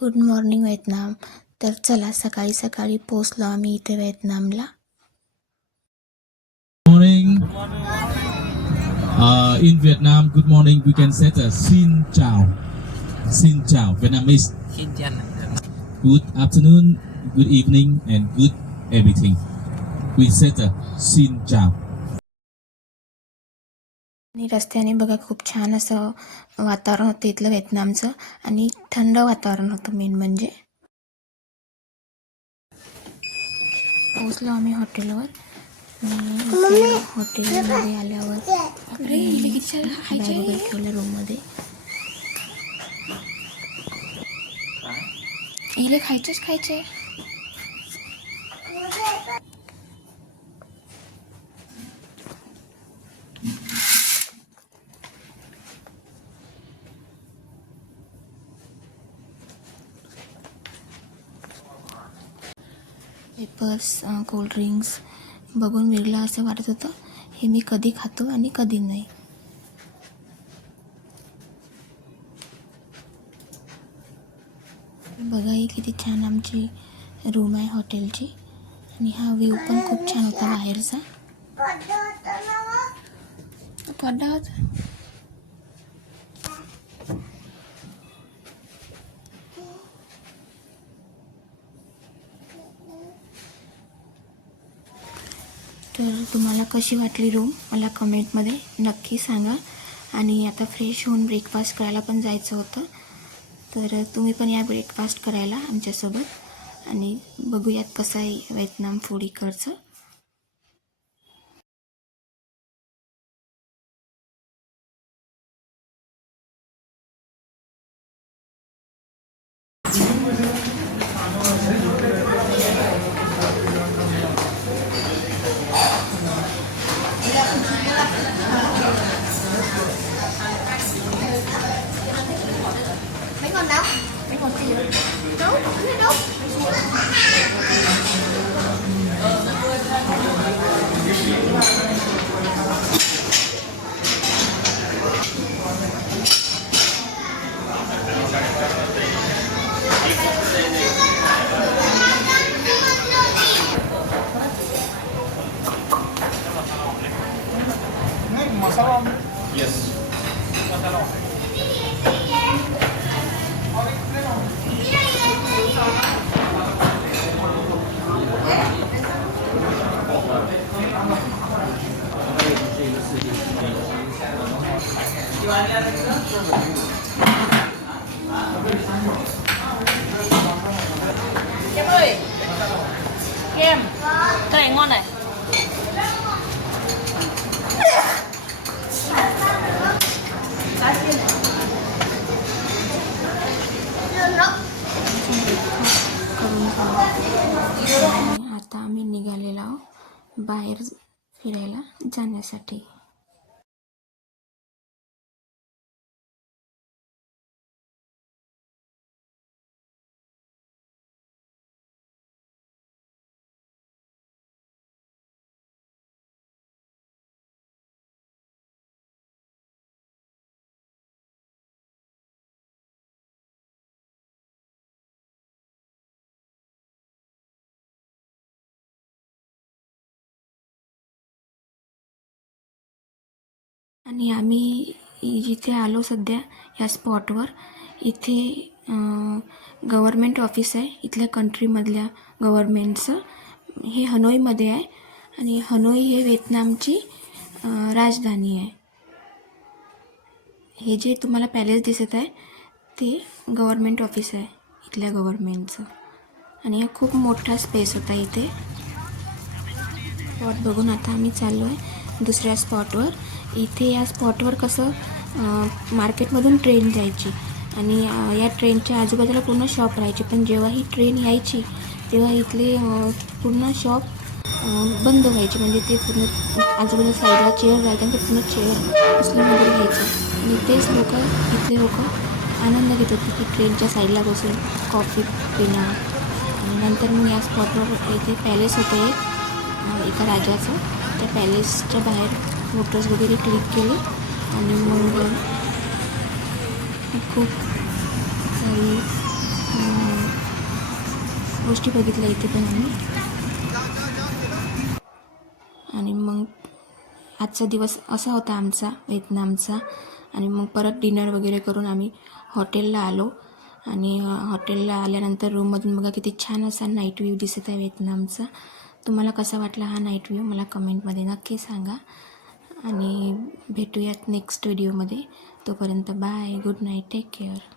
Good morning Vietnam. तर चला सकाळी सकाळी पोहोचलो आम्ही इथे व्हिएतनामला. Morning. In Vietnam, good morning. We can say Xin Chào. Xin Chào. Vietnamese. Xin chào. Good afternoon, good evening, and good everything. We say Xin Chào. आणि रस्त्याने बघा खूप छान असं वातावरण होतं इथलं व्हिएतनामचं आणि थंड वातावरण होतं मेन म्हणजे. पोहोचलो आम्ही हॉटेलवर. हॉटेलमध्ये आल्यावर बॅग वगैरे ठेवल्या रूममध्ये. इले खायचे पेपर्स, कोल्ड्रिंक्स बघून वेगळं असं वाटत होतं. हे मी कधी खातो आणि कधी नाही. बघा ही किती छान आमची रूम आहे हॉटेलची आणि हा व्ह्यू पण खूप छान होता बाहेरचा. पडदा होता. तर तुम्हाला कशी वाटली रूम मला कमेंटमध्ये नक्की सांगा. आणि आता फ्रेश होऊन ब्रेकफास्ट करायला पण जायचं होतं. तर तुम्ही पण या ब्रेकफास्ट करायला आमच्यासोबत आणि बघूयात कसं आहे व्हिएतनाम फूड इकडचं. Yes. Kem ơi. Kem. Cái này ngon này. आता आम्ही निघालेलो आहोत बाहेर फिरायला जाण्यासाठी. आणि आम्ही जिथे आलो सध्या या स्पॉटवर इथे गव्हर्मेंट ऑफिस आहे इथल्या कंट्रीमधल्या गव्हर्मेंटचं. हे हनोईमध्ये आहे आणि हनोई हे व्हिएतनामची राजधानी आहे. हे जे तुम्हाला पॅलेस दिसत आहे ते गव्हर्मेंट ऑफिस आहे इथल्या गव्हर्मेंटचं. आणि हा खूप मोठा स्पेस होता इथे. स्पॉट बघून आता आम्ही चाललो आहे दुसऱ्या स्पॉटवर. इथे या स्पॉटवर कसं मार्केटमधून ट्रेन जायची आणि या ट्रेनच्या आजूबाजूला पूर्ण शॉप राहायचे. पण जेव्हा ही ट्रेन यायची तेव्हा इथले पूर्ण शॉप बंद व्हायचे. म्हणजे ते पूर्ण आजूबाजूला साईडला चेअर राहायचे आणि ते पूर्ण चेअर उचलून घ्यायचे. आणि तेच इथले लोक आनंद घेत होते की ट्रेनच्या साईडला बसून कॉफी पिणं. आणि नंतर मग या स्पॉटवर इथे पॅलेस होते एका राजाचं. त्या पॅलेसच्या बाहेर फोटोज वगैरे क्लिक केले आणि मग खूप सारी गोष्टी बघितल्या इथे पण आम्ही. आणि मग आजचा दिवस असा होता आमचा व्हिएतनामचा. आणि मग परत डिनर वगैरे करून आम्ही हॉटेलला आलो. आणि हॉटेलला आल्यानंतर रूममधून बघा किती छान असा नाईट व्ह्यू दिसत आहे व्हिएतनामचा. तुम्हाला कसा वाटला हा नाईट व्ह्यू मला कमेंटमध्ये नक्की सांगा. आणि भेटूयात नेक्स्ट व्हिडिओमध्ये. तोपर्यंत bye, good night, take care.